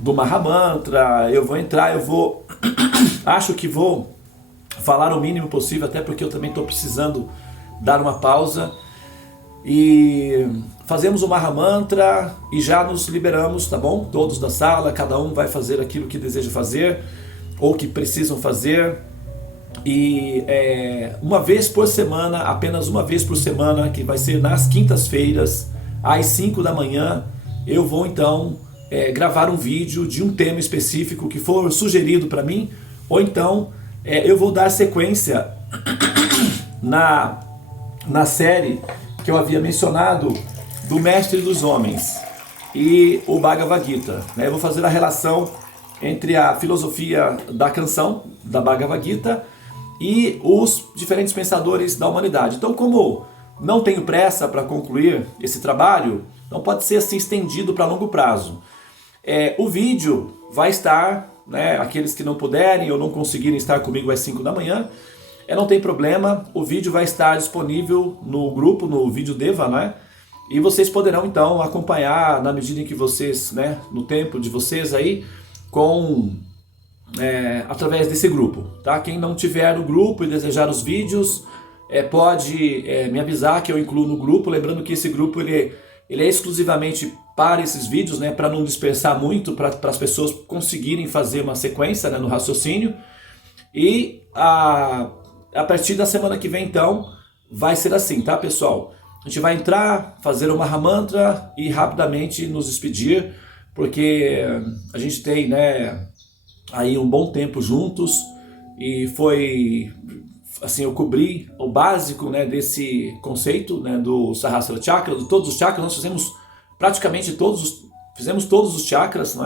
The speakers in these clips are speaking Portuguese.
do Mahamantra, eu vou entrar, acho que vou falar o mínimo possível, até porque eu também estou precisando dar uma pausa. E fazemos o Mahamantra e já nos liberamos, tá bom? Todos da sala, cada um vai fazer aquilo que deseja fazer ou que precisam fazer. E uma vez por semana, apenas uma vez por semana, que vai ser nas quintas-feiras, às 5 da manhã, eu vou então gravar um vídeo de um tema específico que for sugerido para mim, ou então eu vou dar sequência na série que eu havia mencionado do Mestre dos Homens e o Bhagavad Gita. Eu vou fazer a relação entre a filosofia da canção, da Bhagavad Gita, e os diferentes pensadores da humanidade. Então, como não tenho pressa para concluir esse trabalho, não pode ser assim estendido para longo prazo. O vídeo vai estar, aqueles que não puderem ou não conseguirem estar comigo às 5 da manhã, não tem problema, o vídeo vai estar disponível no grupo, no Videodeva, e vocês poderão então acompanhar na medida em que vocês, no tempo de vocês aí, através desse grupo, tá? Quem não tiver no grupo e desejar os vídeos, pode me avisar que eu incluo no grupo, lembrando que esse grupo ele é exclusivamente para esses vídeos, para não dispersar muito, para as pessoas conseguirem fazer uma sequência no raciocínio. E a partir da semana que vem, então, vai ser assim, tá, pessoal? A gente vai entrar, fazer o Mahamantra e rapidamente nos despedir, porque a gente tem, aí um bom tempo juntos e foi, assim, eu cobri o básico, desse conceito, do Sahasrara Chakra, de todos os chakras. Nós fizemos praticamente todos os chakras,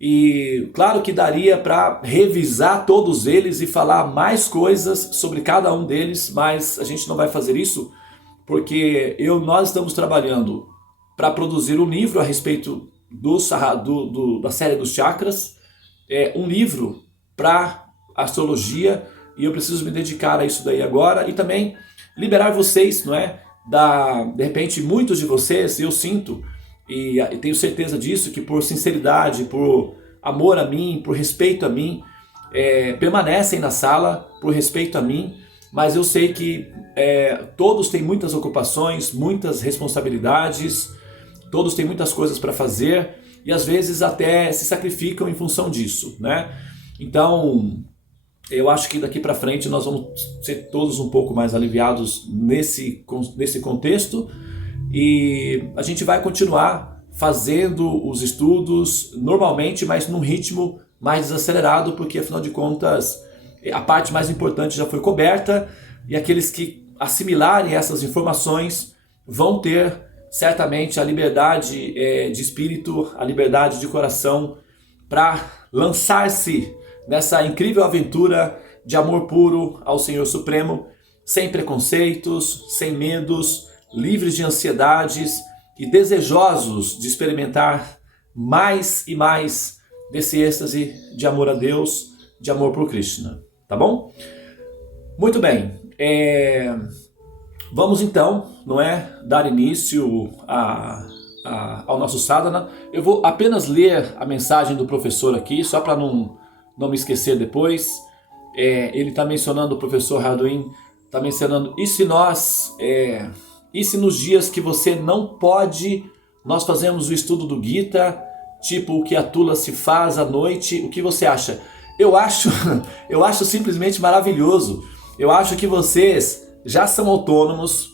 E claro que daria para revisar todos eles e falar mais coisas sobre cada um deles, mas a gente não vai fazer isso porque nós estamos trabalhando para produzir um livro a respeito da série dos chakras, um livro para astrologia, e eu preciso me dedicar a isso daí agora e também liberar vocês, de repente muitos de vocês, eu sinto, e tenho certeza disso, que por sinceridade, por amor a mim, por respeito a mim, permanecem na sala, por respeito a mim, mas eu sei que todos têm muitas ocupações, muitas responsabilidades, todos têm muitas coisas para fazer e às vezes até se sacrificam em função disso, Então, eu acho que daqui para frente nós vamos ser todos um pouco mais aliviados nesse contexto. E a gente vai continuar fazendo os estudos normalmente, mas num ritmo mais desacelerado, porque afinal de contas a parte mais importante já foi coberta e aqueles que assimilarem essas informações vão ter certamente a liberdade de espírito, a liberdade de coração para lançar-se nessa incrível aventura de amor puro ao Senhor Supremo, sem preconceitos, sem medos, livres de ansiedades e desejosos de experimentar mais e mais desse êxtase de amor a Deus, de amor por Krishna, tá bom? Muito bem, vamos então, dar início ao nosso sadhana. Eu vou apenas ler a mensagem do professor aqui, só para não me esquecer depois. Ele está mencionando, o professor Harduin está mencionando, e se nos dias que você não pode, nós fazemos o estudo do Gita, tipo o que a Tula se faz à noite, o que você acha? Eu acho simplesmente maravilhoso. Eu acho que vocês já são autônomos,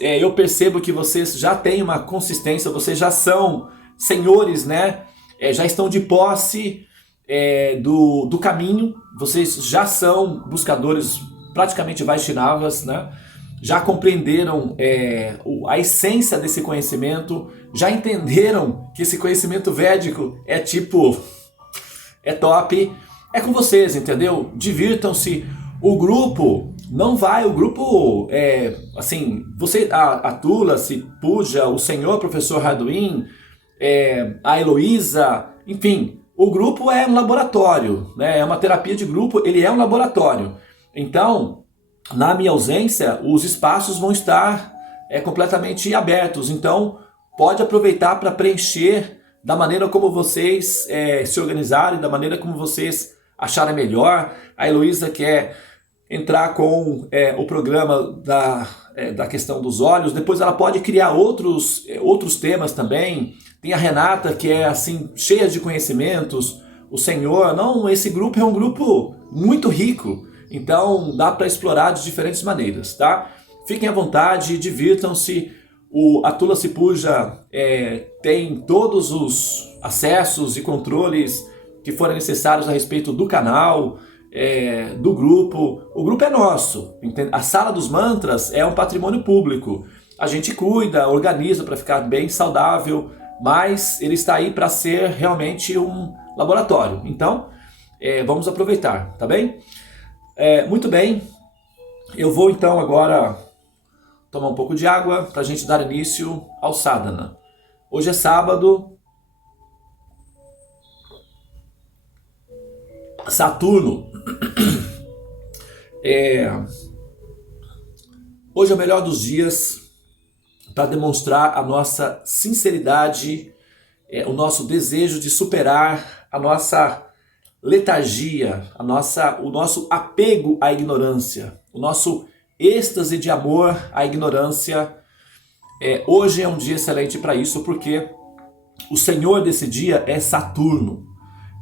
eu percebo que vocês já têm uma consistência, vocês já são senhores, já estão de posse do caminho, vocês já são buscadores praticamente Vaishnavas, já compreenderam a essência desse conhecimento, já entenderam que esse conhecimento védico é top, é com vocês, entendeu? Divirtam-se. O grupo assim, a Tula, se Puja, o senhor professor Harduin, a Heloísa, enfim, o grupo é um laboratório, é uma terapia de grupo, ele é um laboratório. Então, na minha ausência, os espaços vão estar completamente abertos, então pode aproveitar para preencher da maneira como vocês se organizarem, da maneira como vocês acharem melhor. A Heloísa quer entrar com o programa da questão dos olhos, depois ela pode criar outros temas também. Tem a Renata, que é assim, cheia de conhecimentos, o Senhor. Não, esse grupo é um grupo muito rico, então dá para explorar de diferentes maneiras, tá? Fiquem à vontade, divirtam-se. A Tulasi Puja tem todos os acessos e controles que forem necessários a respeito do canal, do grupo. O grupo é nosso, entende? A Sala dos Mantras é um patrimônio público. A gente cuida, organiza para ficar bem saudável, mas ele está aí para ser realmente um laboratório. Então, vamos aproveitar, tá bem? Muito bem, eu vou então agora tomar um pouco de água para a gente dar início ao sadhana. Hoje é sábado. Saturno. Hoje é o melhor dos dias para demonstrar a nossa sinceridade, o nosso desejo de superar a nossa letargia, o nosso apego à ignorância, o nosso êxtase de amor à ignorância. Hoje é um dia excelente para isso, porque o senhor desse dia é Saturno.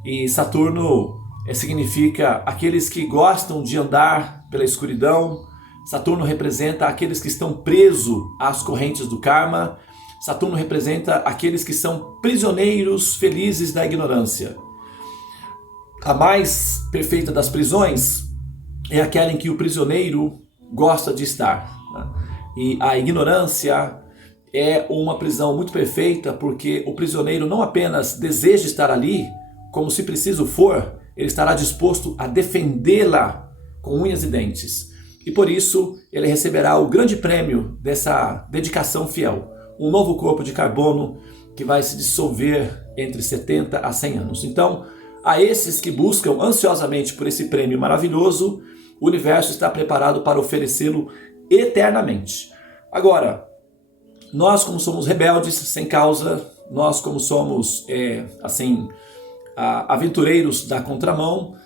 E Saturno significa aqueles que gostam de andar pela escuridão. Saturno representa aqueles que estão presos às correntes do karma. Saturno representa aqueles que são prisioneiros felizes da ignorância. A mais perfeita das prisões é aquela em que o prisioneiro gosta de estar, né? E a ignorância é uma prisão muito perfeita, porque o prisioneiro não apenas deseja estar ali, como se preciso for, ele estará disposto a defendê-la com unhas e dentes. E por isso ele receberá o grande prêmio dessa dedicação fiel. Um novo corpo de carbono que vai se dissolver entre 70 a 100 anos. Então, a esses que buscam ansiosamente por esse prêmio maravilhoso, o universo está preparado para oferecê-lo eternamente. Agora, nós como somos rebeldes sem causa, nós como somos aventureiros da contramão,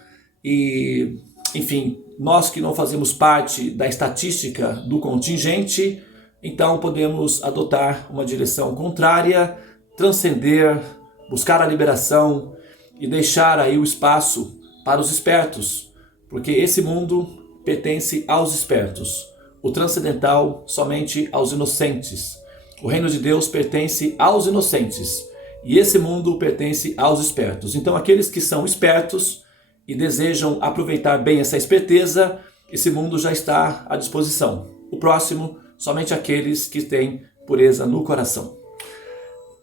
e enfim, nós que não fazemos parte da estatística do contingente, então podemos adotar uma direção contrária, transcender, buscar a liberação e deixar aí o espaço para os espertos, porque esse mundo pertence aos espertos, o transcendental somente aos inocentes. O reino de Deus pertence aos inocentes e esse mundo pertence aos espertos. Então aqueles que são espertos e desejam aproveitar bem essa esperteza, esse mundo já está à disposição. O próximo, somente aqueles que têm pureza no coração.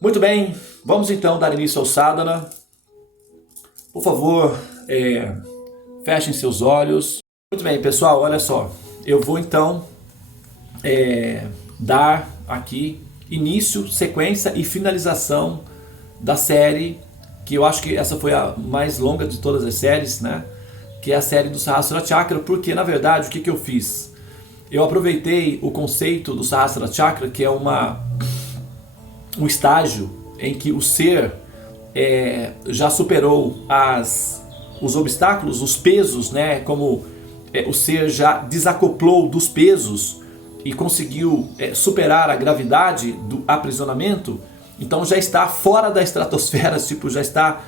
Muito bem, vamos então dar início ao sadhana. Por favor, fechem seus olhos. Muito bem, pessoal, olha só. Eu vou então dar aqui início, sequência e finalização da série, que eu acho que essa foi a mais longa de todas as séries, né? Que é a série do Sahasrara Chakra, porque na verdade o que eu fiz? Eu aproveitei o conceito do Sahasrara Chakra, que é um estágio em que o ser já superou os obstáculos, os pesos, né? Como o ser já desacoplou dos pesos e conseguiu superar a gravidade do aprisionamento, então já está fora da estratosfera, tipo, já está,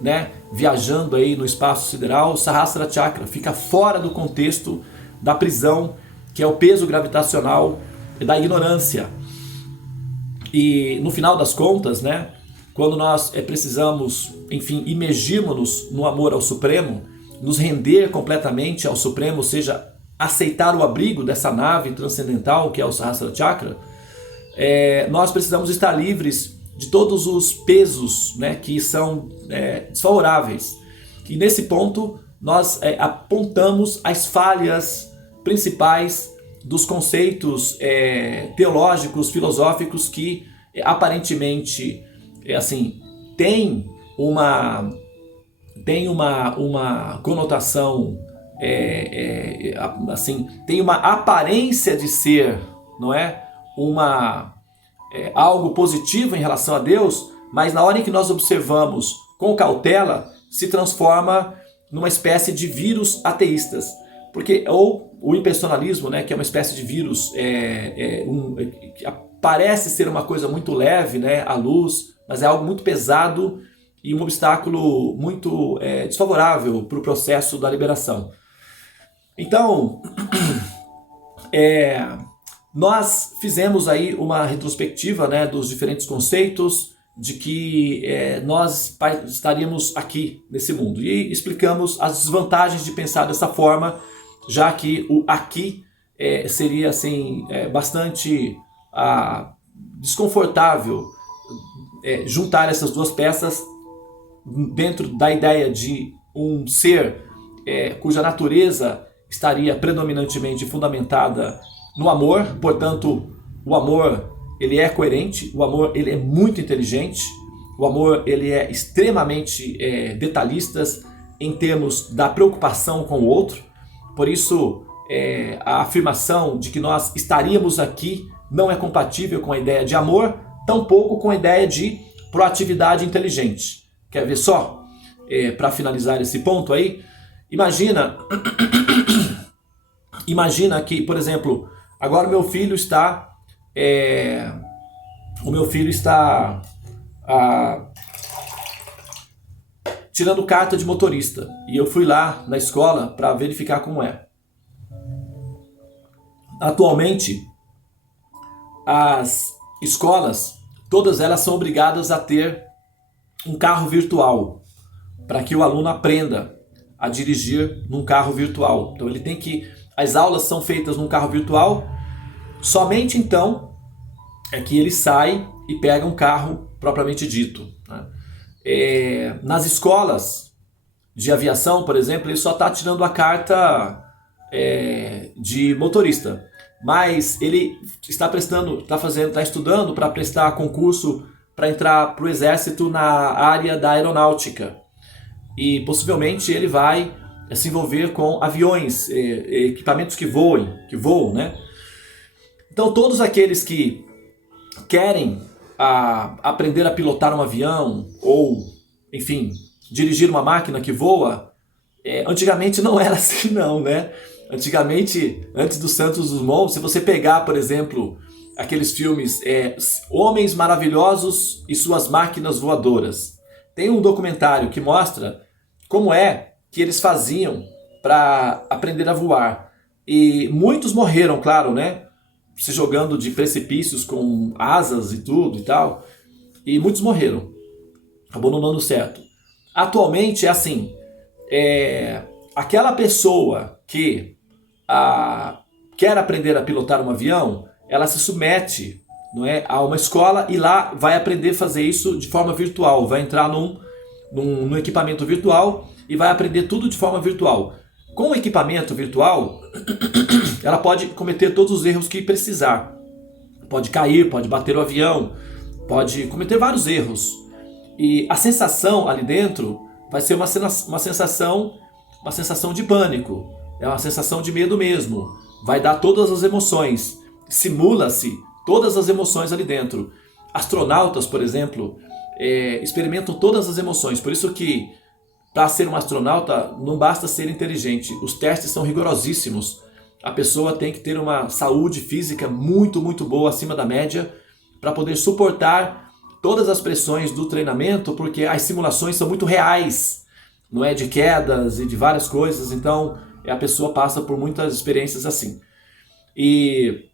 né, viajando aí no espaço sideral. O Sahasrara Chakra fica fora do contexto da prisão, que é o peso gravitacional da ignorância. E no final das contas, né, quando nós precisamos, enfim, imergirmos-nos no amor ao Supremo, nos render completamente ao Supremo, ou seja, aceitar o abrigo dessa nave transcendental que é o Sahasrara Chakra, nós precisamos estar livres de todos os pesos, né, que são desfavoráveis. E nesse ponto nós apontamos as falhas principais dos conceitos teológicos, filosóficos que aparentemente tem uma conotação, tem uma aparência de ser, não é? Algo positivo em relação a Deus, mas na hora em que nós observamos com cautela, se transforma numa espécie de vírus ateístas. Porque, ou o impersonalismo, né, que é uma espécie de vírus, que parece ser uma coisa muito leve, né, à luz, mas é algo muito pesado e um obstáculo muito desfavorável para o processo da liberação. Então, nós fizemos aí uma retrospectiva, né, dos diferentes conceitos de que nós estaríamos aqui nesse mundo. E explicamos as desvantagens de pensar dessa forma, já que o aqui seria assim, bastante desconfortável juntar essas duas peças dentro da ideia de um ser cuja natureza estaria predominantemente fundamentada no amor. Portanto, o amor ele é coerente, o amor ele é muito inteligente, o amor ele é extremamente detalhista em termos da preocupação com o outro. Por isso, a afirmação de que nós estaríamos aqui não é compatível com a ideia de amor, tampouco com a ideia de proatividade inteligente. Quer ver só? Para finalizar esse ponto aí, imagina que, por exemplo, agora o meu filho está tirando carta de motorista e eu fui lá na escola para verificar como é. Atualmente, as escolas, todas elas são obrigadas a ter um carro virtual para que o aluno aprenda a dirigir num carro virtual. Então as aulas são feitas num carro virtual, somente então é que ele sai e pega um carro propriamente dito, né? Nas escolas de aviação, por exemplo, ele só está tirando a carta de motorista, mas ele está estudando para prestar concurso para entrar para o exército na área da aeronáutica e possivelmente ele vai se envolver com aviões, equipamentos que voam, né? Então todos aqueles que querem aprender a pilotar um avião ou, enfim, dirigir uma máquina que voa, antigamente não era assim não, né? Antigamente, antes do Santos Dumont, se você pegar, por exemplo, aqueles filmes Homens Maravilhosos e Suas Máquinas Voadoras, tem um documentário que mostra como é que eles faziam para aprender a voar. E muitos morreram, claro, né? Se jogando de precipícios com asas e tudo e tal. E muitos morreram. Acabou não dando certo. Atualmente é assim. Aquela pessoa que quer aprender a pilotar um avião, ela se submete, não é, a uma escola e lá vai aprender a fazer isso de forma virtual. Vai entrar num equipamento virtual e vai aprender tudo de forma virtual. Com o equipamento virtual, ela pode cometer todos os erros que precisar. Pode cair, pode bater o avião, pode cometer vários erros. E a sensação ali dentro vai ser uma sensação de pânico, é uma sensação de medo mesmo. Vai dar todas as emoções, simula-se todas as emoções ali dentro. Astronautas, por exemplo, experimentam todas as emoções. Por isso que para ser um astronauta não basta ser inteligente. Os testes são rigorosíssimos. A pessoa tem que ter uma saúde física muito, muito boa, acima da média, para poder suportar todas as pressões do treinamento, porque as simulações são muito reais, não é, de quedas e de várias coisas. Então a pessoa passa por muitas experiências assim. E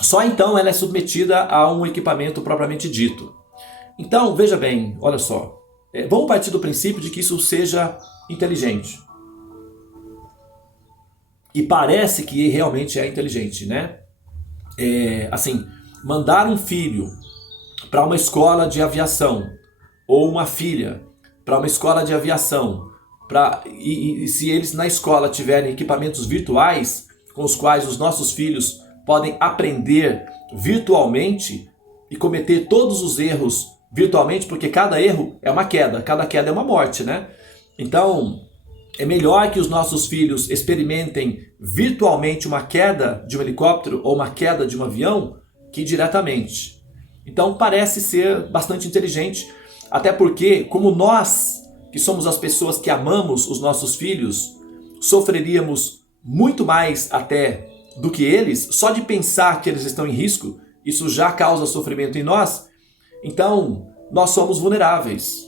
só então ela é submetida a um equipamento propriamente dito. Então, veja bem, olha só. Vamos partir do princípio de que isso seja inteligente. E parece que realmente é inteligente, né? Assim, mandar um filho para uma escola de aviação ou uma filha para uma escola de aviação, e se eles na escola tiverem equipamentos virtuais com os quais os nossos filhos podem aprender virtualmente e cometer todos os erros virtualmente, porque cada erro é uma queda, cada queda é uma morte, né? Então, é melhor que os nossos filhos experimentem virtualmente uma queda de um helicóptero ou uma queda de um avião que diretamente. Então, parece ser bastante inteligente. Até porque, como nós, que somos as pessoas que amamos os nossos filhos, sofreríamos muito mais até do que eles, só de pensar que eles estão em risco, isso já causa sofrimento em nós. Então, nós somos vulneráveis.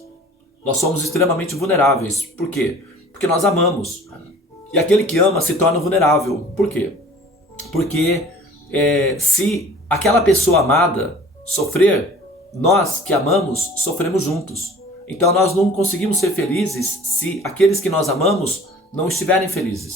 Nós somos extremamente vulneráveis. Por quê? Porque nós amamos. E aquele que ama se torna vulnerável. Por quê? Porque se aquela pessoa amada sofrer, nós que amamos sofremos juntos. Então nós não conseguimos ser felizes se aqueles que nós amamos não estiverem felizes.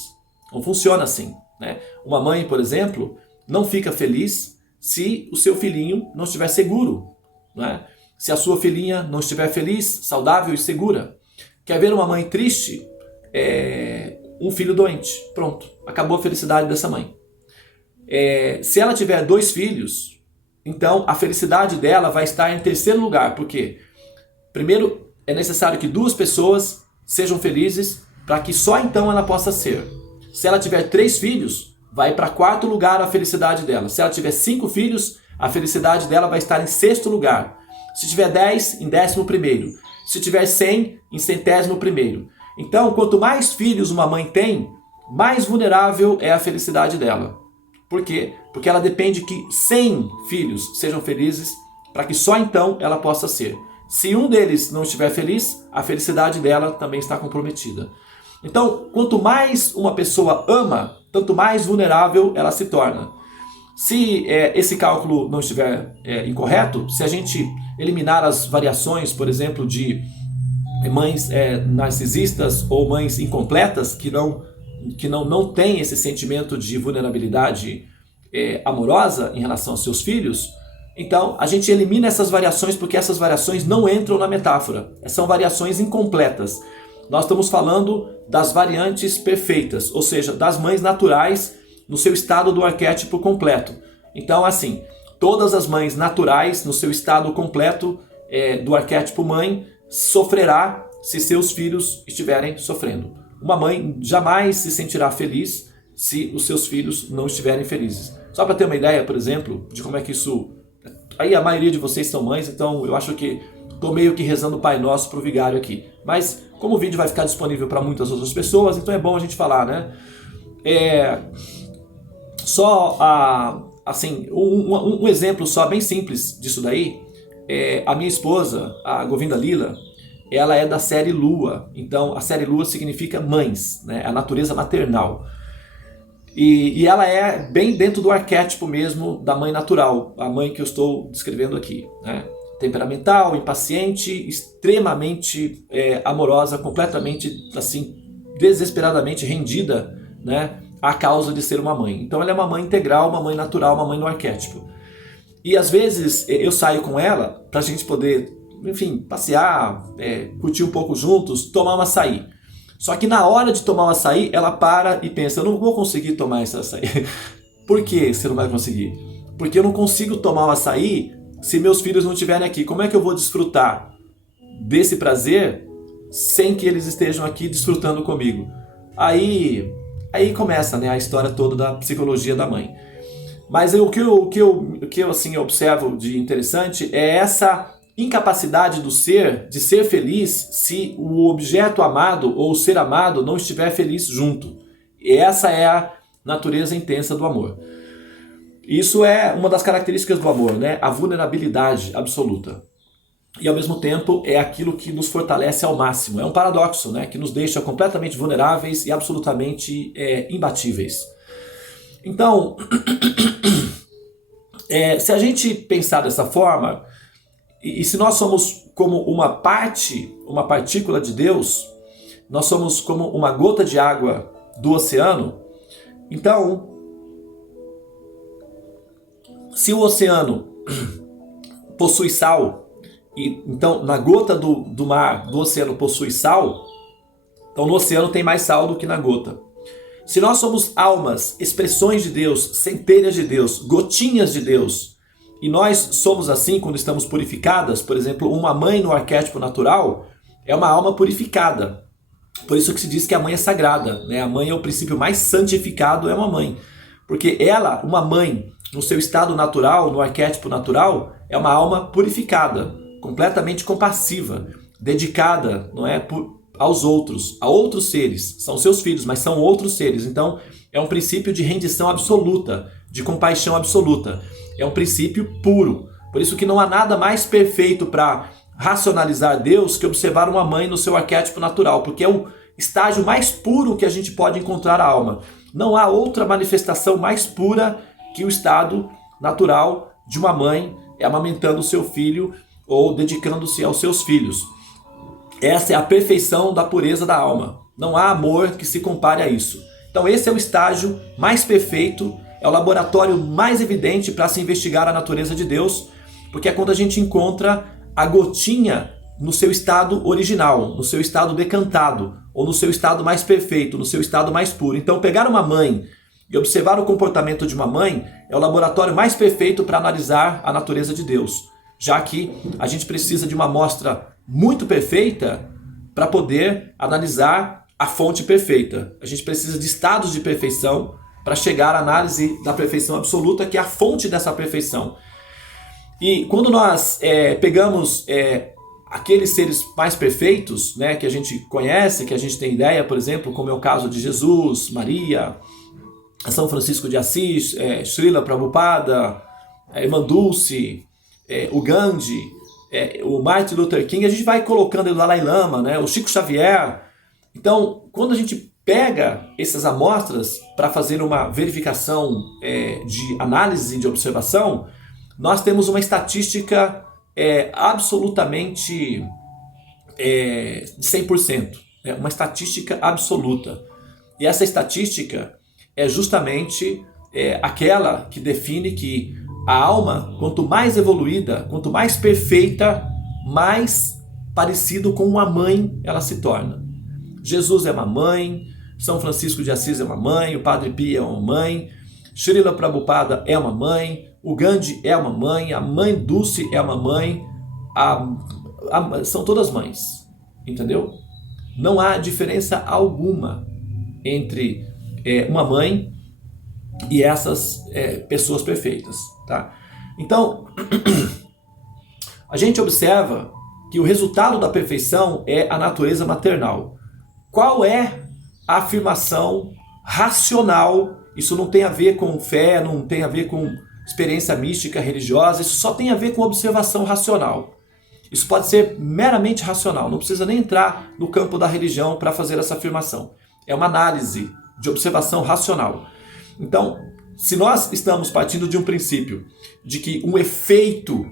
Não funciona assim, né? Uma mãe, por exemplo, não fica feliz se o seu filhinho não estiver seguro, né? Se a sua filhinha não estiver feliz, saudável e segura. Quer ver uma mãe triste? Um filho doente. Pronto, acabou a felicidade dessa mãe. Se ela tiver 2 filhos, então a felicidade dela vai estar em terceiro lugar. Por quê? Primeiro, é necessário que 2 pessoas sejam felizes para que só então ela possa ser. Se ela tiver 3 filhos, vai para 4º lugar a felicidade dela. Se ela tiver 5 filhos, a felicidade dela vai estar em 6º lugar. Se tiver 10, em 11º. Se tiver 100, em 101º. Então, quanto mais filhos uma mãe tem, mais vulnerável é a felicidade dela. Por quê? Porque ela depende que 100 filhos sejam felizes para que só então ela possa ser. Se um deles não estiver feliz, a felicidade dela também está comprometida. Então, quanto mais uma pessoa ama, tanto mais vulnerável ela se torna. Se esse cálculo não estiver incorreto, se a gente eliminar as variações, por exemplo, de mães narcisistas ou mães incompletas que não têm esse sentimento de vulnerabilidade amorosa em relação aos seus filhos, então a gente elimina essas variações porque essas variações não entram na metáfora. São variações incompletas. Nós estamos falando das variantes perfeitas, ou seja, das mães naturais no seu estado do arquétipo completo. Então, assim, todas as mães naturais no seu estado completo do arquétipo mãe sofrerá se seus filhos estiverem sofrendo. Uma mãe jamais se sentirá feliz se os seus filhos não estiverem felizes. Só para ter uma ideia, por exemplo, de como é que isso... Aí a maioria de vocês são mães, então eu acho que estou meio que rezando o Pai Nosso para o vigário aqui. Mas como o vídeo vai ficar disponível para muitas outras pessoas, então é bom a gente falar, né? Assim, um exemplo só bem simples disso daí, a minha esposa, a Govinda Lila, ela é da série Lua. Então a série Lua significa mães, né? A natureza maternal. E ela é bem dentro do arquétipo mesmo da mãe natural, a mãe que eu estou descrevendo aqui, né? Temperamental, impaciente, extremamente amorosa, completamente assim, desesperadamente rendida, né, à causa de ser uma mãe. Então ela é uma mãe integral, uma mãe natural, uma mãe no arquétipo. E às vezes eu saio com ela para a gente poder, enfim, passear, curtir um pouco juntos, tomar um açaí. Só que na hora de tomar o açaí, ela para e pensa, eu não vou conseguir tomar esse açaí. Por que você não vai conseguir? Porque eu não consigo tomar o açaí se meus filhos não estiverem aqui. Como é que eu vou desfrutar desse prazer sem que eles estejam aqui desfrutando comigo? Aí começa, né, a história toda da psicologia da mãe. Mas o que eu assim, observo de interessante é essa incapacidade do ser de ser feliz se o objeto amado ou o ser amado não estiver feliz junto. E essa é a natureza intensa do amor. Isso é uma das características do amor, né? A vulnerabilidade absoluta. E ao mesmo tempo é aquilo que nos fortalece ao máximo. É um paradoxo, né? Que nos deixa completamente vulneráveis e absolutamente imbatíveis. Então, se a gente pensar dessa forma, e se nós somos como uma partícula de Deus, nós somos como uma gota de água do oceano, então, se o oceano possui sal, e então na gota do mar, do oceano possui sal, então no oceano tem mais sal do que na gota. Se nós somos almas, expressões de Deus, centelhas de Deus, gotinhas de Deus, e nós somos assim quando estamos purificadas, por exemplo, uma mãe no arquétipo natural é uma alma purificada. Por isso que se diz que a mãe é sagrada, né? A mãe é o princípio mais santificado, é uma mãe. Porque uma mãe, no seu estado natural, no arquétipo natural, é uma alma purificada. completamente compassiva, dedicada, não é, aos outros, a outros seres. São seus filhos, mas são outros seres. Então, é um princípio de rendição absoluta, de compaixão absoluta. É um princípio puro. Por isso que não há nada mais perfeito para racionalizar Deus que observar uma mãe no seu arquétipo natural, porque é o estágio mais puro que a gente pode encontrar a alma. Não há outra manifestação mais pura que o estado natural de uma mãe amamentando o seu filho ou dedicando-se aos seus filhos. Essa é a perfeição da pureza da alma. Não há amor que se compare a isso. Então esse é o estágio mais perfeito, é o laboratório mais evidente para se investigar a natureza de Deus, porque é quando a gente encontra a gotinha no seu estado original, no seu estado decantado, ou no seu estado mais perfeito, no seu estado mais puro. Então pegar uma mãe e observar o comportamento de uma mãe é o laboratório mais perfeito para analisar a natureza de Deus, já que a gente precisa de uma amostra muito perfeita para poder analisar a fonte perfeita. A gente precisa de estados de perfeição para chegar à análise da perfeição absoluta, que é a fonte dessa perfeição. E quando nós pegamos aqueles seres mais perfeitos, né, que a gente conhece, que a gente tem ideia, por exemplo, como é o caso de Jesus, Maria, São Francisco de Assis, Srila Prabhupada, Irmã Dulce, o Gandhi, o Martin Luther King, a gente vai colocando o Dalai Lama, né, o Chico Xavier. Então, quando a gente pega essas amostras para fazer uma verificação de análise, de observação, nós temos uma estatística absolutamente de 100%, uma estatística absoluta. E essa estatística é justamente aquela que define que a alma, quanto mais evoluída, quanto mais perfeita, mais parecido com uma mãe ela se torna. Jesus é uma mãe, São Francisco de Assis é uma mãe, o Padre Pio é uma mãe, Srila Prabhupada é uma mãe, o Gandhi é uma mãe, a Mãe Dulce é uma mãe, são todas mães, entendeu? Não há diferença alguma entre uma mãe e essas pessoas perfeitas, tá? Então, a gente observa que o resultado da perfeição é a natureza maternal. Qual é a afirmação racional? Isso não tem a ver com fé, não tem a ver com experiência mística, religiosa, isso só tem a ver com observação racional. Isso pode ser meramente racional, não precisa nem entrar no campo da religião para fazer essa afirmação. É uma análise de observação racional. Então, se nós estamos partindo de um princípio de que um efeito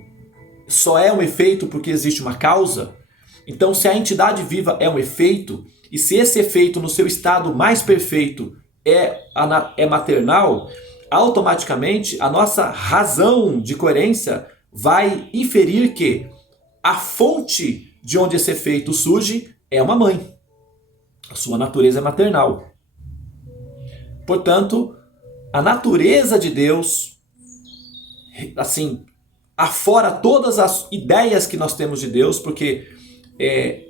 só é um efeito porque existe uma causa, então se a entidade viva é um efeito, e se esse efeito no seu estado mais perfeito é maternal, automaticamente a nossa razão de coerência vai inferir que a fonte de onde esse efeito surge é uma mãe. A sua natureza é maternal. Portanto, a natureza de Deus, assim, afora todas as ideias que nós temos de Deus, porque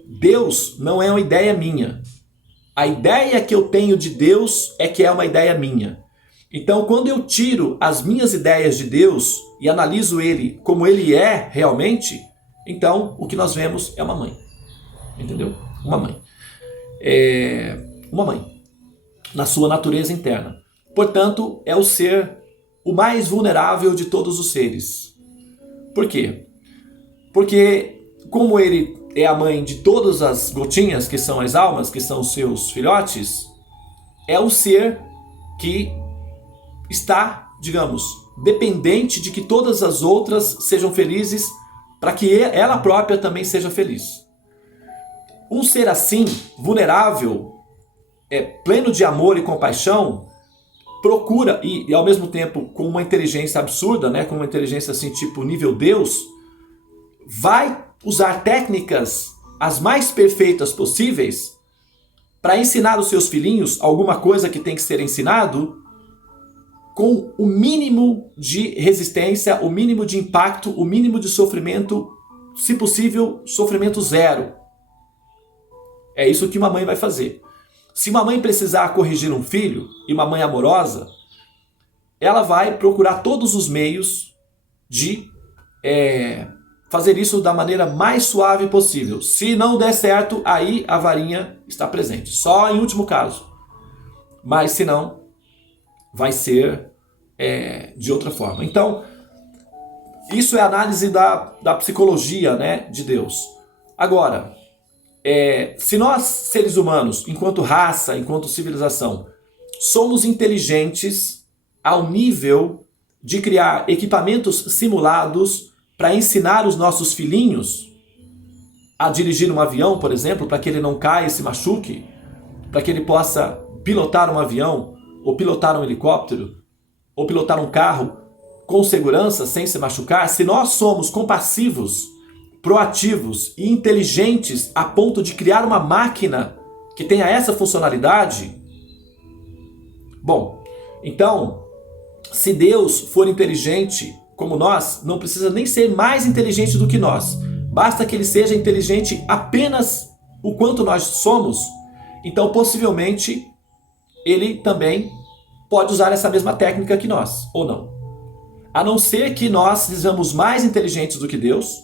Deus não é uma ideia minha. A ideia que eu tenho de Deus é que é uma ideia minha. Então, quando eu tiro as minhas ideias de Deus e analiso Ele como Ele é realmente, então o que nós vemos é uma mãe. Entendeu? Uma mãe. Uma mãe. Na sua natureza interna. Portanto, é o ser o mais vulnerável de todos os seres. Por quê? Porque como Ele é a mãe de todas as gotinhas, que são as almas, que são os seus filhotes, é o ser que está, digamos, dependente de que todas as outras sejam felizes para que ela própria também seja feliz. Um ser assim, vulnerável, pleno de amor e compaixão, procura, e ao mesmo tempo com uma inteligência absurda, né, com uma inteligência assim tipo nível Deus, vai usar técnicas as mais perfeitas possíveis para ensinar os seus filhinhos alguma coisa que tem que ser ensinado com o mínimo de resistência, o mínimo de impacto, o mínimo de sofrimento, se possível, sofrimento zero. É isso que uma mãe vai fazer. Se uma mãe precisar corrigir um filho, e uma mãe amorosa, ela vai procurar todos os meios de fazer isso da maneira mais suave possível. Se não der certo, aí a varinha está presente. Só em último caso. Mas se não, vai ser de outra forma. Então, isso é análise da psicologia, né, de Deus. Agora, se nós, seres humanos, enquanto raça, enquanto civilização, somos inteligentes ao nível de criar equipamentos simulados para ensinar os nossos filhinhos a dirigir um avião, por exemplo, para que ele não caia e se machuque, para que ele possa pilotar um avião, ou pilotar um helicóptero, ou pilotar um carro com segurança, sem se machucar, se nós somos compassivos, proativos e inteligentes a ponto de criar uma máquina que tenha essa funcionalidade, bom, então, se Deus for inteligente como nós, não precisa nem ser mais inteligente do que nós. Basta que ele seja inteligente apenas o quanto nós somos. Então, possivelmente, ele também pode usar essa mesma técnica que nós, ou não. A não ser que nós sejamos mais inteligentes do que Deus,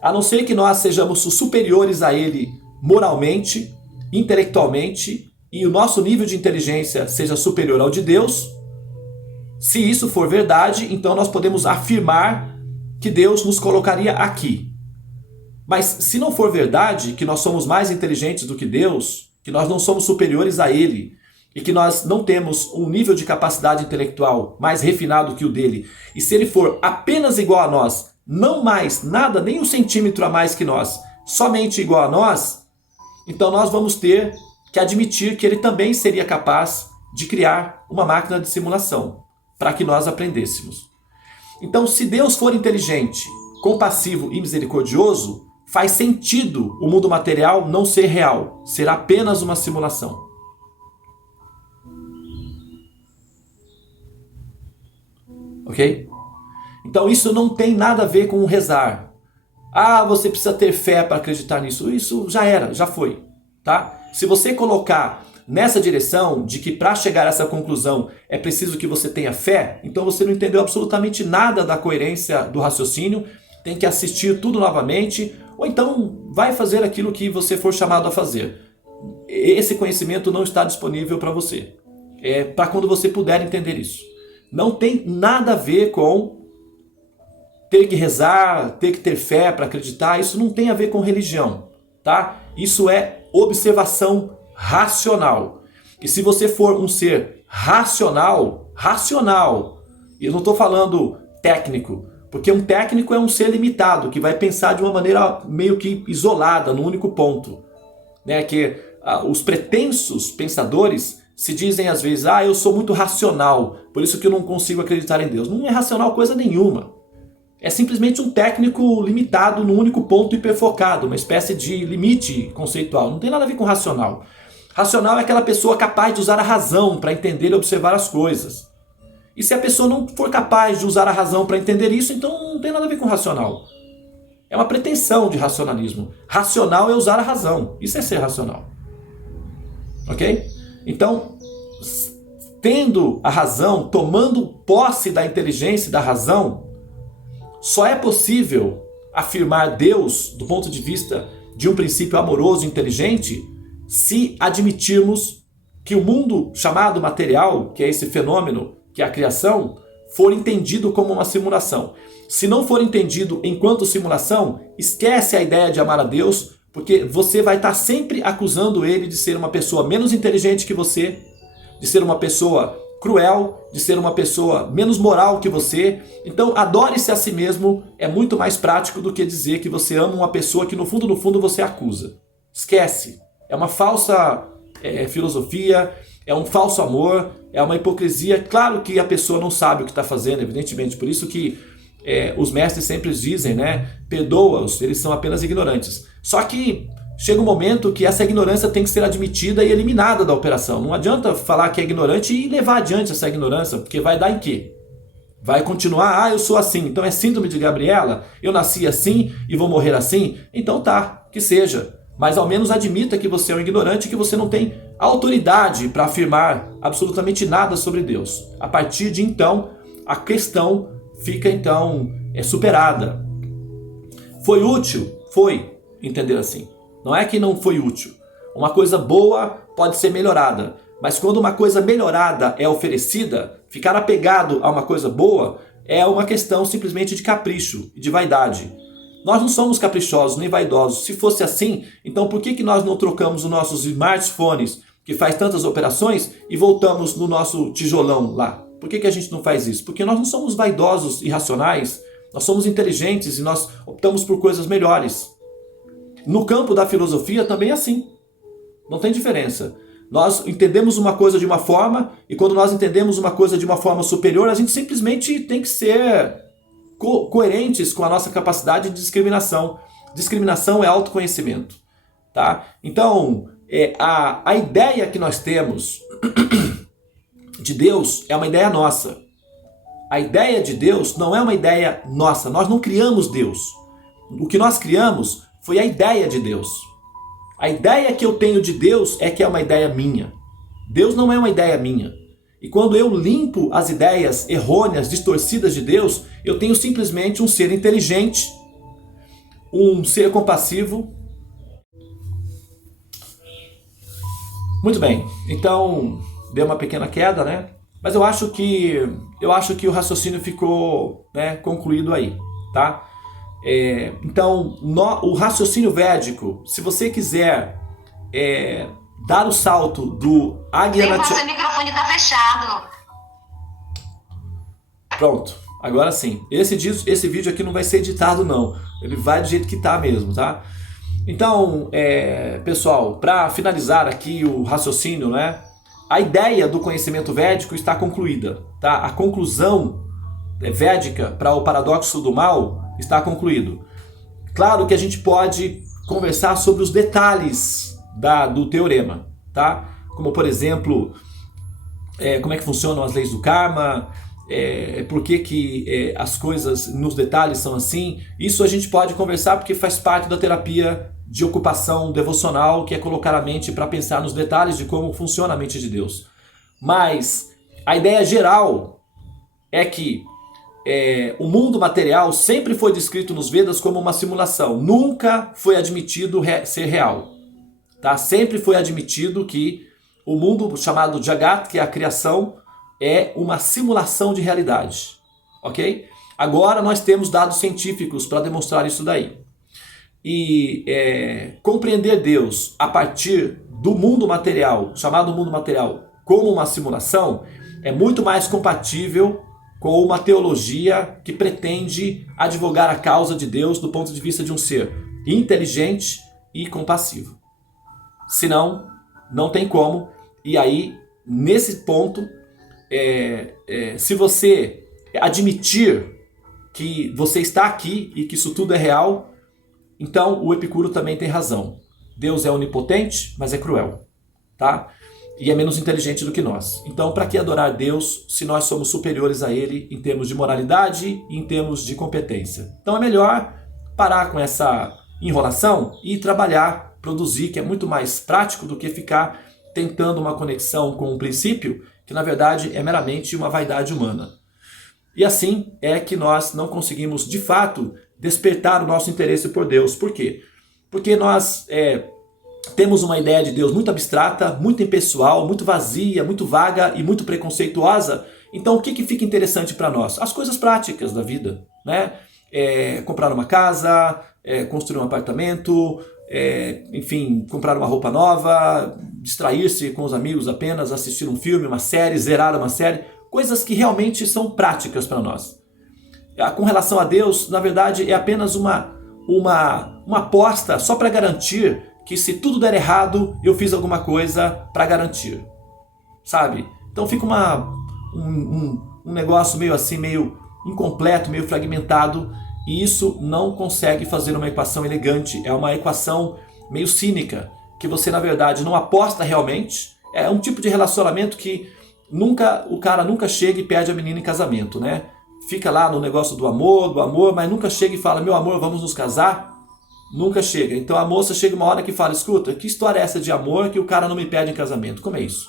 a não ser que nós sejamos superiores a ele moralmente, intelectualmente, e o nosso nível de inteligência seja superior ao de Deus. Se isso for verdade, então nós podemos afirmar que Deus nos colocaria aqui. Mas se não for verdade que nós somos mais inteligentes do que Deus, que nós não somos superiores a Ele, e que nós não temos um nível de capacidade intelectual mais refinado que o dele, e se ele for apenas igual a nós, não mais, nada, nem um centímetro a mais que nós, somente igual a nós, então nós vamos ter que admitir que ele também seria capaz de criar uma máquina de simulação, para que nós aprendêssemos. Então, se Deus for inteligente, compassivo e misericordioso, faz sentido o mundo material não ser real, ser apenas uma simulação. Ok? Então isso não tem nada a ver com rezar. Ah, você precisa ter fé para acreditar nisso. Isso já era, já foi. Tá? Se você colocar nessa direção de que para chegar a essa conclusão é preciso que você tenha fé, então você não entendeu absolutamente nada da coerência do raciocínio, tem que assistir tudo novamente, ou então vai fazer aquilo que você for chamado a fazer. Esse conhecimento não está disponível para você. É para quando você puder entender isso. Não tem nada a ver com ter que rezar, ter que ter fé para acreditar. Isso não tem a ver com religião, tá? Isso é observação racional. E se você for um ser racional, e eu não estou falando técnico, porque um técnico é um ser limitado, que vai pensar de uma maneira meio que isolada, num único ponto. Né? Que os pretensos pensadores se dizem às vezes, eu sou muito racional, por isso que eu não consigo acreditar em Deus. Não é racional coisa nenhuma. É simplesmente um técnico limitado num único ponto hiperfocado, uma espécie de limite conceitual. Não tem nada a ver com racional. Racional é aquela pessoa capaz de usar a razão para entender e observar as coisas. E se a pessoa não for capaz de usar a razão para entender isso, então não tem nada a ver com racional. É uma pretensão de racionalismo. Racional é usar a razão. Isso é ser racional. Ok? Então, tendo a razão, tomando posse da inteligência e da razão, só é possível afirmar Deus do ponto de vista de um princípio amoroso e inteligente se admitirmos que o mundo chamado material, que é esse fenômeno, que é a criação, for entendido como uma simulação. Se não for entendido enquanto simulação, esquece a ideia de amar a Deus, porque você vai estar sempre acusando ele de ser uma pessoa menos inteligente que você, de ser uma pessoa cruel, de ser uma pessoa menos moral que você. Então, adore-se a si mesmo é muito mais prático do que dizer que você ama uma pessoa que no fundo você acusa. Esquece. É uma falsa filosofia, é um falso amor, é uma hipocrisia. Claro que a pessoa não sabe o que está fazendo, evidentemente. Por isso que os mestres sempre dizem, né? Perdoa-os, eles são apenas ignorantes. Só que chega um momento que essa ignorância tem que ser admitida e eliminada da operação. Não adianta falar que é ignorante e levar adiante essa ignorância, porque vai dar em quê? Vai continuar, eu sou assim, então é síndrome de Gabriela, eu nasci assim e vou morrer assim? Então tá, que seja. Mas ao menos admita que você é um ignorante e que você não tem autoridade para afirmar absolutamente nada sobre Deus. A partir de então, a questão fica então superada. Foi útil? Foi, entender assim. Não é que não foi útil. Uma coisa boa pode ser melhorada, mas quando uma coisa melhorada é oferecida, ficar apegado a uma coisa boa é uma questão simplesmente de capricho e de vaidade. Nós não somos caprichosos nem vaidosos. Se fosse assim, então por que nós não trocamos os nossos smartphones, que faz tantas operações, e voltamos no nosso tijolão lá? Por que a gente não faz isso? Porque nós não somos vaidosos, irracionais, nós somos inteligentes e nós optamos por coisas melhores. No campo da filosofia também é assim. Não tem diferença. Nós entendemos uma coisa de uma forma, e quando nós entendemos uma coisa de uma forma superior, a gente simplesmente tem que ser coerentes com a nossa capacidade de discriminação. Discriminação é autoconhecimento. Tá? Então, a ideia que nós temos de Deus é uma ideia nossa. A ideia de Deus não é uma ideia nossa. Nós não criamos Deus. O que nós criamos foi a ideia de Deus. A ideia que eu tenho de Deus é que é uma ideia minha. Deus não é uma ideia minha. E quando eu limpo as ideias errôneas, distorcidas de Deus, eu tenho simplesmente um ser inteligente, um ser compassivo. Muito bem, então deu uma pequena queda, né? Mas eu acho que o raciocínio ficou, né, concluído aí, tá? Então, o raciocínio védico, se você quiser dar o salto do Seu microfone está fechado. Pronto, agora sim. Esse vídeo aqui não vai ser editado não. Ele vai do jeito que tá mesmo, tá? Então, pessoal, para finalizar aqui o raciocínio, né? A ideia do conhecimento védico está concluída, tá? A conclusão védica para o paradoxo do mal está concluído. Claro que a gente pode conversar sobre os detalhes do teorema, tá? Como, por exemplo, como é que funcionam as leis do karma, por que as coisas nos detalhes são assim. Isso a gente pode conversar porque faz parte da terapia de ocupação devocional, que é colocar a mente para pensar nos detalhes de como funciona a mente de Deus. Mas a ideia geral é que o mundo material sempre foi descrito nos Vedas como uma simulação. Nunca foi admitido ser real. Tá? Sempre foi admitido que o mundo chamado Jagat, que é a criação, é uma simulação de realidade. Ok? Agora nós temos dados científicos para demonstrar isso daí. E compreender Deus a partir do mundo material, chamado mundo material, como uma simulação, é muito mais compatível com uma teologia que pretende advogar a causa de Deus do ponto de vista de um ser inteligente e compassivo. Senão, não tem como. E aí, nesse ponto, se você admitir que você está aqui e que isso tudo é real, então o Epicuro também tem razão. Deus é onipotente, mas é cruel, tá? E é menos inteligente do que nós. Então, para que adorar Deus se nós somos superiores a Ele em termos de moralidade e em termos de competência? Então é melhor parar com essa enrolação e trabalhar, produzir, que é muito mais prático do que ficar tentando uma conexão com um princípio que na verdade é meramente uma vaidade humana. E assim é que nós não conseguimos de fato despertar o nosso interesse por Deus. Por quê? Porque nós temos uma ideia de Deus muito abstrata, muito impessoal, muito vazia, muito vaga e muito preconceituosa. Então o que fica interessante para nós? As coisas práticas da vida, né? Comprar uma casa, construir um apartamento, enfim, comprar uma roupa nova, distrair-se com os amigos apenas, assistir um filme, uma série, zerar uma série, coisas que realmente são práticas para nós. Com relação a Deus, na verdade, é apenas uma aposta só para garantir que se tudo der errado, eu fiz alguma coisa para garantir, sabe? Então fica um negócio meio assim, meio incompleto, meio fragmentado, e isso não consegue fazer uma equação elegante. É uma equação meio cínica, que você na verdade não aposta realmente. É um tipo de relacionamento que o cara nunca chega e pede a menina em casamento, né? Fica lá no negócio do amor, mas nunca chega e fala, meu amor, vamos nos casar? Nunca chega. Então a moça chega uma hora que fala, escuta, que história é essa de amor que o cara não me pede em casamento? Como é isso?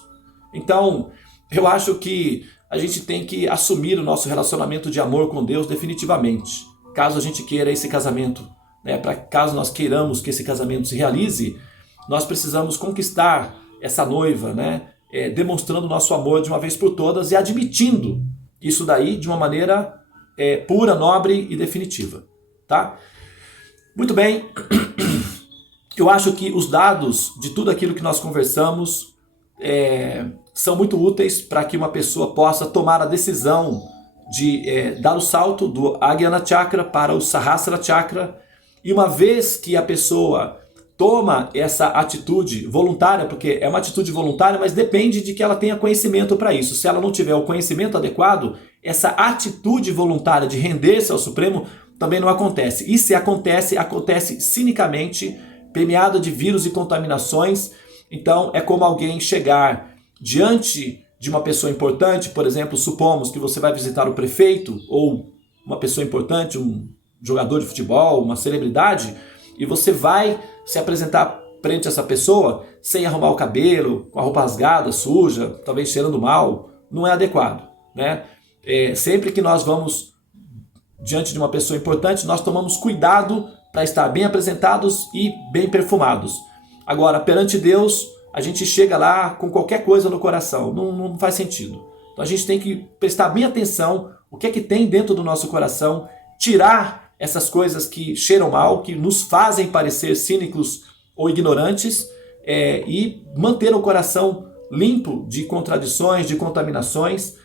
Então, eu acho que a gente tem que assumir o nosso relacionamento de amor com Deus definitivamente, caso a gente queira esse casamento né, para caso nós queiramos que esse casamento se realize, nós precisamos conquistar essa noiva, né, demonstrando nosso amor de uma vez por todas e admitindo isso daí de uma maneira pura, nobre e definitiva. Tá? Muito bem, eu acho que os dados de tudo aquilo que nós conversamos são muito úteis para que uma pessoa possa tomar a decisão de dar o salto do Ajna Chakra para o Sahasrara Chakra. E uma vez que a pessoa toma essa atitude voluntária, porque é uma atitude voluntária, mas depende de que ela tenha conhecimento para isso. Se ela não tiver o conhecimento adequado, essa atitude voluntária de render-se ao Supremo também não acontece. E se acontece, acontece cinicamente, permeado de vírus e contaminações. Então é como alguém chegar diante de uma pessoa importante, por exemplo, supomos que você vai visitar o prefeito ou uma pessoa importante, um jogador de futebol, uma celebridade, e você vai se apresentar perante essa pessoa sem arrumar o cabelo, com a roupa rasgada, suja, talvez cheirando mal, não é adequado, né? Sempre que nós vamos diante de uma pessoa importante, nós tomamos cuidado para estar bem apresentados e bem perfumados. Agora, perante Deus, a gente chega lá com qualquer coisa no coração, não faz sentido. Então a gente tem que prestar bem atenção o que é que tem dentro do nosso coração, tirar essas coisas que cheiram mal, que nos fazem parecer cínicos ou ignorantes, e manter o coração limpo de contradições, de contaminações,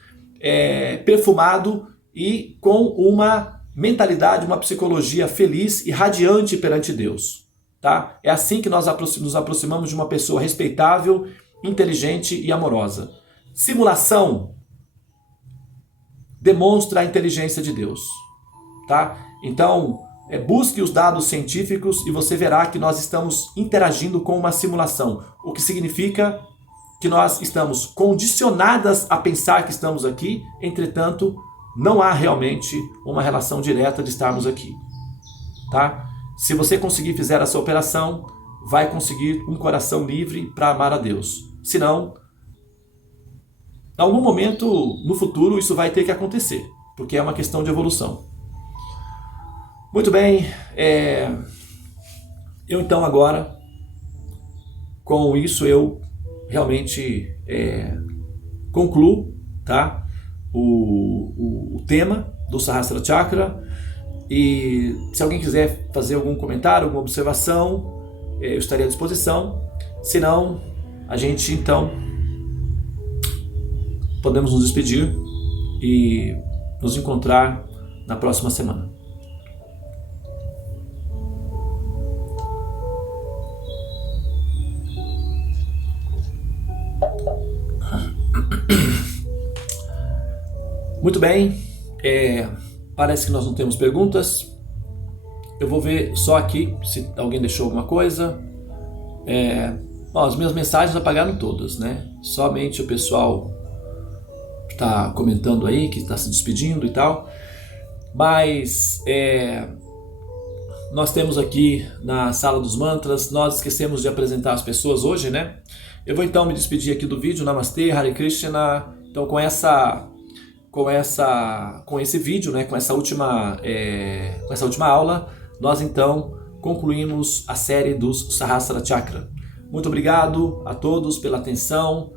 perfumado e com uma mentalidade, uma psicologia feliz e radiante perante Deus. Tá? É assim que nós nos aproximamos de uma pessoa respeitável, inteligente e amorosa. Simulação demonstra a inteligência de Deus. Tá? Então, busque os dados científicos e você verá que nós estamos interagindo com uma simulação, o que significa que nós estamos condicionadas a pensar que estamos aqui, entretanto, não há realmente uma relação direta de estarmos aqui. Tá? Se você conseguir fazer essa operação, vai conseguir um coração livre para amar a Deus. Senão, em algum momento no futuro isso vai ter que acontecer, porque é uma questão de evolução. Muito bem, eu então agora, com isso eu realmente concluo, tá? o tema do Sahasrara Chakra. E se alguém quiser fazer algum comentário, alguma observação, eu estaria à disposição. Se não, a gente então podemos nos despedir e nos encontrar na próxima semana. Muito bem, parece que nós não temos perguntas. Eu vou ver só aqui se alguém deixou alguma coisa. As minhas mensagens apagaram todas, né? Somente o pessoal está comentando aí, que está se despedindo e tal. Mas nós temos aqui na sala dos mantras, nós esquecemos de apresentar as pessoas hoje, né? Eu vou então me despedir aqui do vídeo. Namastê, Hare Krishna. Então com esse vídeo, né, com essa última aula, nós então concluímos a série dos Sahasrara Chakra. Muito obrigado a todos pela atenção,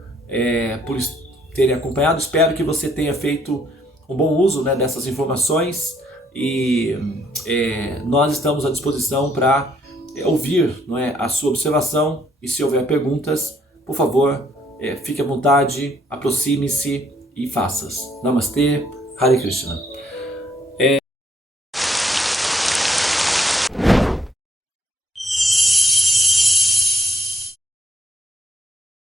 por terem acompanhado. Espero que você tenha feito um bom uso, né, dessas informações e nós estamos à disposição para ouvir, não é, a sua observação, e se houver perguntas, por favor, fique à vontade, aproxime-se e faças. Namastê, Hare Krishna.